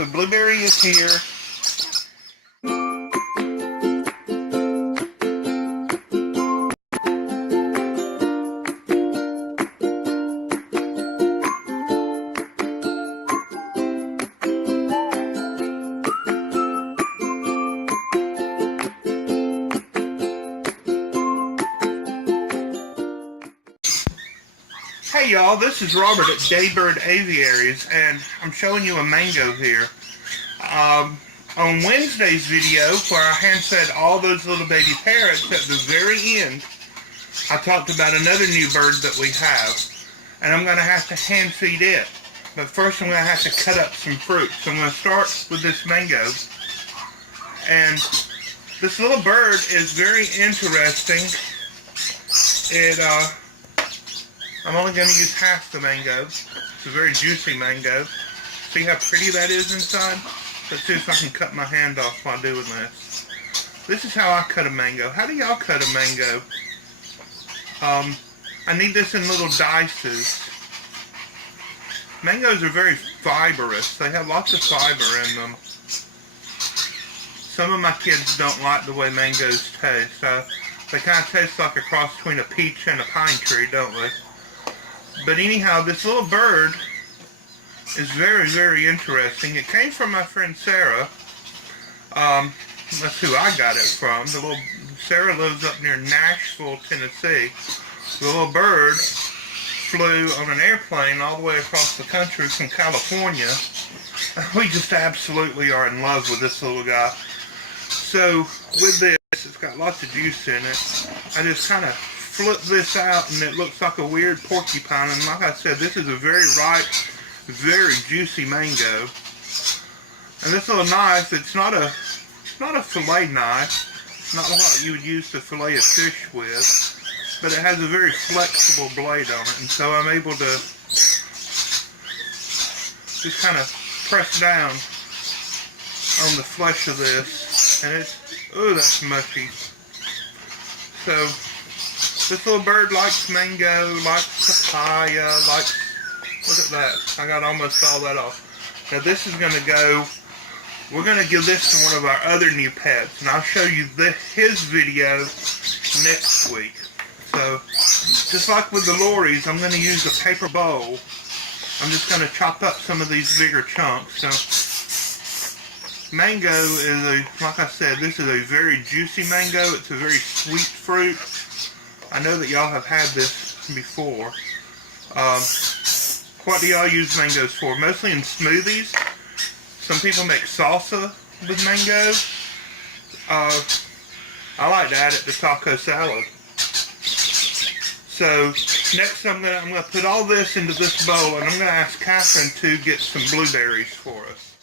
so BlueBerry is here. Hey y'all, this is Robert at Daybird Aviaries, and I'm showing you a mango here. On Wednesday's video, where I hand-fed all those little baby parrots, at the very end, I talked about another new bird that we have, and I'm going to have to hand-feed it. But first I'm going to have to cut up some fruit. So I'm going to start with this mango. And this little bird is very interesting. I'm only going to use half the mango. It's a very juicy mango. See how pretty that is inside? Let's see if I can cut my hand off while doing this. This is how I cut a mango. How do y'all cut a mango? I need this in little dices. Mangoes are very fibrous. They have lots of fiber in them. Some of my kids don't like the way mangoes taste. They kind of taste like a cross between a peach and a pine tree, don't they? But anyhow, this little bird is very, very interesting. It came from my friend Sarah. That's who I got it from. Sarah lives up near Nashville, Tennessee. The little bird flew on an airplane all the way across the country from California. We just absolutely are in love with this little guy. So with this, it's got lots of juice in it. I just kind of flip this out and it looks like a weird porcupine, and like I said, this is a very ripe, very juicy mango. And this little knife, it's not a fillet knife. It's not what you would use to fillet a fish with, but it has a very flexible blade on it, and so I'm able to just kind of press down on the flesh of this, and it's, oh, that's mushy. So this little bird likes mango, likes papaya, likes, look at that. I got almost all that off. Now this is going to go, we're going to give this to one of our other new pets, and I'll show you his video next week. So, just like with the lorries, I'm going to use a paper bowl. I'm just going to chop up some of these bigger chunks. Now, mango is like I said, this is a very juicy mango. It's a very sweet fruit. I know that y'all have had this before. What do y'all use mangoes for? Mostly in smoothies. Some people make salsa with mango. I like to add it to taco salad. So next I'm gonna put all this into this bowl, and I'm gonna ask Catherine to get some blueberries for us.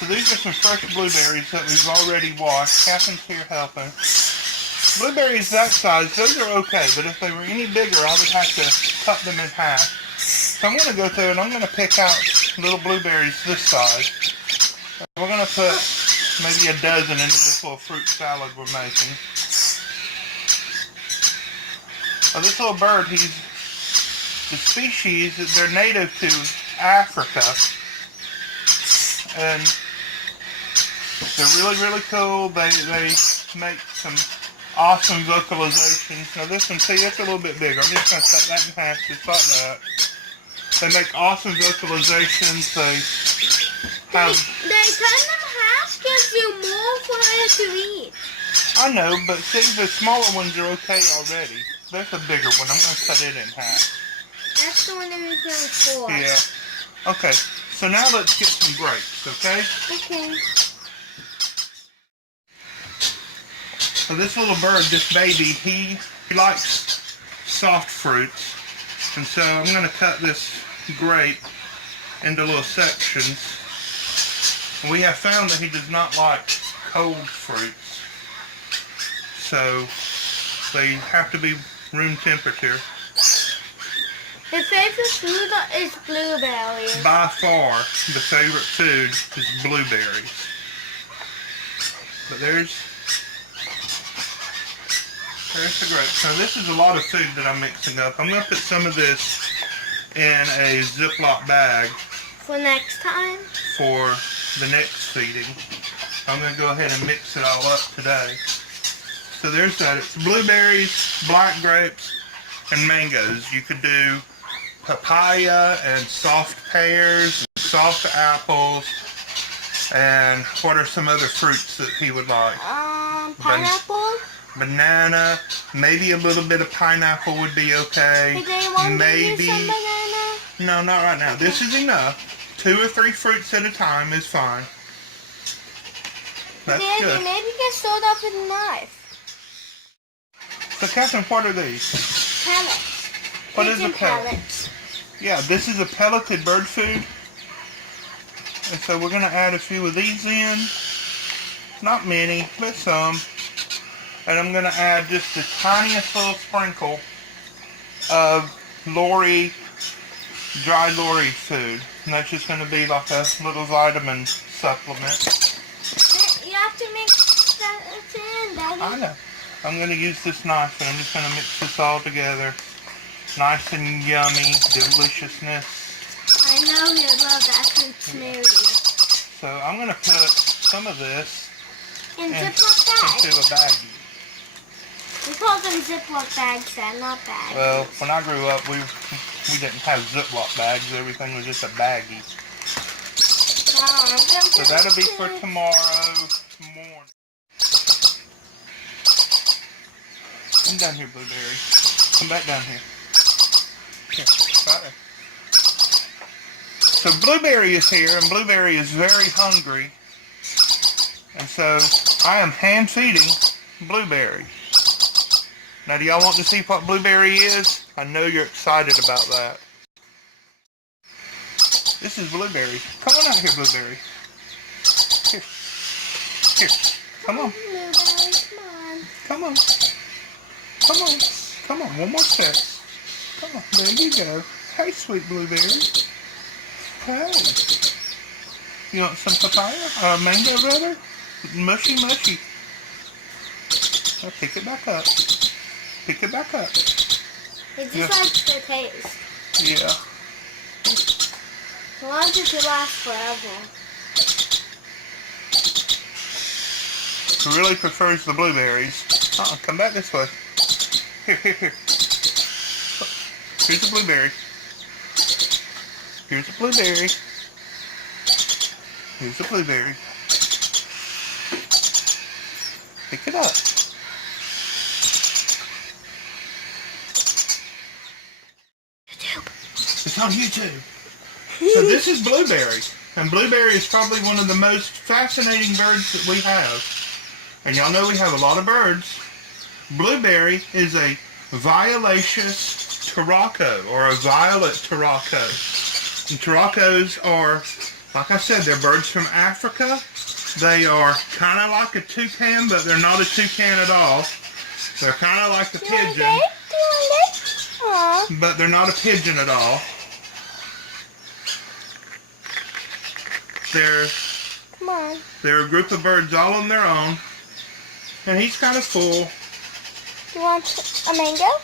So these are some fresh blueberries that we've already washed. Catherine's here helping. Blueberries that size, those are okay, but if they were any bigger, I would have to cut them in half. So I'm going to go through and I'm going to pick out little blueberries this size. We're going to put maybe a dozen into this little fruit salad we're making. Now this little bird, the species, they're native to Africa. And they're really, really cool. They make some awesome vocalizations. Now this one, see, it's a little bit bigger. I'm just going to cut that in half just like that. They make awesome vocalizations. They cutting them half gives you more for it to eat. I know, but see, the smaller ones are okay already. There's a bigger one. I'm going to cut it in half. That's the one that we're going for. Yeah. Okay, so now let's get some grapes, okay? Okay. So this little bird, this baby, he likes soft fruits. And so I'm going to cut this grape into little sections. And we have found that he does not like cold fruits. So they have to be room temperature. His favorite food is blueberries. By far, the favorite food is blueberries. But there's the grapes. Now this is a lot of food that I'm mixing up. I'm going to put some of this in a Ziploc bag For next time? For the next feeding. I'm going to go ahead and mix it all up today. So there's that. It's blueberries, black grapes, and mangoes. You could do papaya and soft pears, and soft apples, and what are some other fruits that he would like? Pineapple? Banana, maybe a little bit of pineapple would be okay. Hey, do you want Maybe. some banana? No, not right now. This is enough. 2 or 3 fruits at a time is fine. That's Daddy, good. maybe get sewed up with a knife. So, Catherine, what are these? Pellets. What is a Pigeon pellet? pellets. Yeah, this is a pelleted bird food. And so we're going to add a few of these in. Not many, but some. And I'm going to add just the tiniest little sprinkle of dry Lori food. And that's just going to be like a little vitamin supplement. You have to mix that in, Daddy. I know. I'm going to use this knife and I'm just going to mix this all together. Nice and yummy deliciousness. I know you love that fruit smoothie. So I'm going to put some of this In into Ziploc bags. a baggie. We call them Ziploc bags, Dad, not bags. Well, when I grew up, we didn't have Ziploc bags. Everything was just a baggie. So that'll be for tomorrow morning. Come down here, Blueberry. Come back down here. Here, right there. So Blueberry is here, and Blueberry is very hungry. And so I am hand feeding Blueberry. Now, do y'all want to see what Blueberry is? I know you're excited about that. This is Blueberry. Come on out here, Blueberry. Here. Here. Come on. Blueberry, come on. Come on. Come on. Come on. One more step. Come on. There you go. Hey, sweet Blueberry. Hey. You want some papaya? Mango, rather? Mushy, mushy. Now pick it back up. Pick it back up. It just likes the taste. Yeah. I want it to last forever. He really prefers the blueberries. Come back this way. Here, here, here. Here's a blueberry. Here's a blueberry. Here's a blueberry. Pick it up. It's on YouTube. So this is Blueberry. And Blueberry is probably one of the most fascinating birds that we have. And y'all know we have a lot of birds. Blueberry is a violaceous Turaco, or a violet Turaco. And Turacos are, like I said, they're birds from Africa. They are kind of like a toucan, but they're not a toucan at all. They're kind of like a pigeon, but they're not a pigeon at all. Come on. They're a group of birds all on their own. And he's kind of full. You want a mango?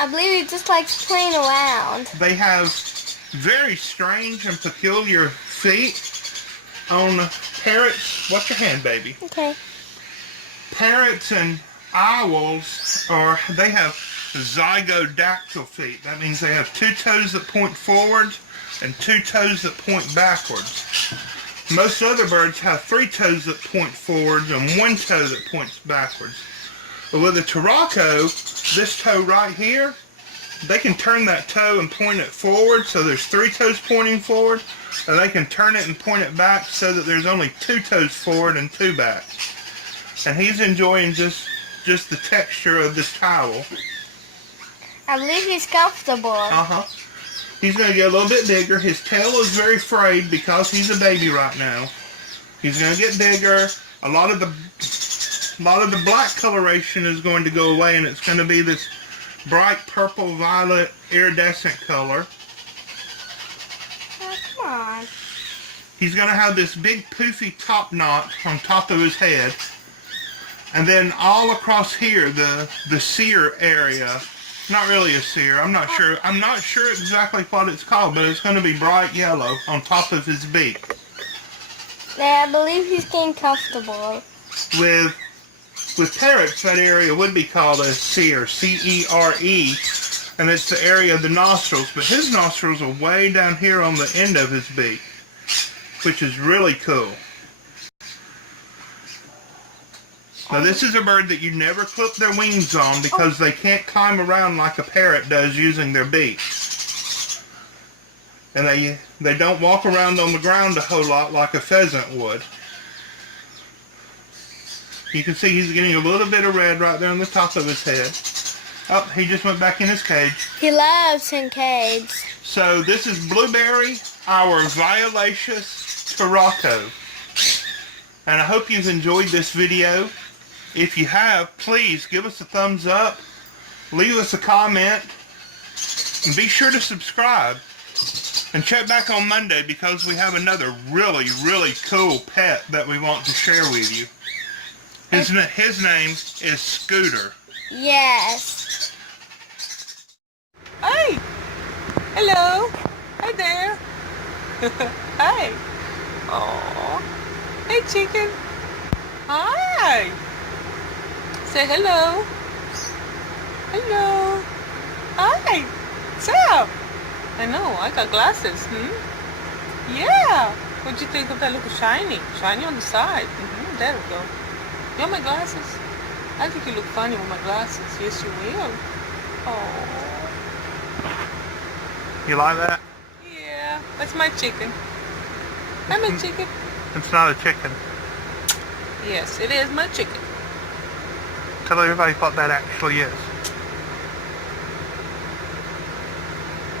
I believe he just likes playing around. They have very strange and peculiar feet. On parrots, watch your hand, baby. Okay. Parrots and owls they have zygodactyl feet. That means they have 2 toes that point forward and 2 toes that point backwards. Most other birds have 3 toes that point forward and 1 toe that points backwards. But with a Turaco, this toe right here, they can turn that toe and point it forward, so there's 3 toes pointing forward, and they can turn it and point it back so that there's only 2 toes forward and 2 back. And he's enjoying just the texture of this towel. I believe he's comfortable. Uh-huh. He's going to get a little bit bigger. His tail is very frayed because he's a baby right now. He's going to get bigger. A lot of the black coloration is going to go away, and it's going to be this bright purple violet iridescent color. Oh, come on. He's going to have this big poofy top knot on top of his head. And then all across here, the sear area, Not really a seer. I'm not sure. I'm not sure exactly what it's called, but it's going to be bright yellow on top of his beak. Yeah, I believe he's getting comfortable. With parrots, that area would be called a seer, C-E-R-E, and it's the area of the nostrils. But his nostrils are way down here on the end of his beak, which is really cool. Now this is a bird that you never clip their wings on because they can't climb around like a parrot does using their beak. And they don't walk around on the ground a whole lot like a pheasant would. You can see he's getting a little bit of red right there on the top of his head. Oh, he just went back in his cage. He loves in cage. So this is BlueBerry, our violaceous Turaco. And I hope you've enjoyed this video. If you have, please give us a thumbs up, leave us a comment, and be sure to subscribe. And check back on Monday because we have another really, really cool pet that we want to share with you. His name is Scooter. Yes. Hi. Hello. Hi there. Hi. Oh. Hey, chicken. Hi. Say hello. Hello. Hi. What's up? I know, I got glasses. Yeah. What'd you think of that little shiny? Shiny on the side. There we go. You want my glasses? I think you look funny with my glasses. Yes, you will. Oh. You like that? Yeah. That's my chicken. I'm a chicken. It's not a chicken. Yes, it is my chicken. Tell everybody what that actually is.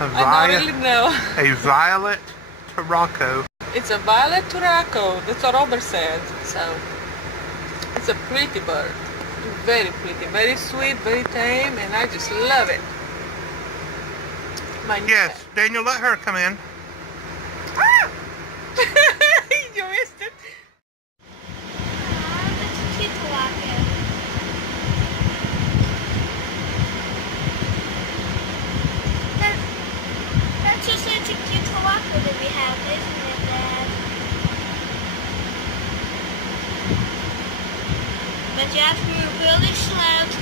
I don't really know. A violet Turaco. It's a violet Turaco. That's what Robert said. So, it's a pretty bird. Very pretty. Very sweet, very tame, and I just love it. My Yes, Daniel, let her come in. Ah! You missed it. That's a cute Turaco. That's just such a cute Turaco that we have, isn't it, Dad? But you have to move really slow to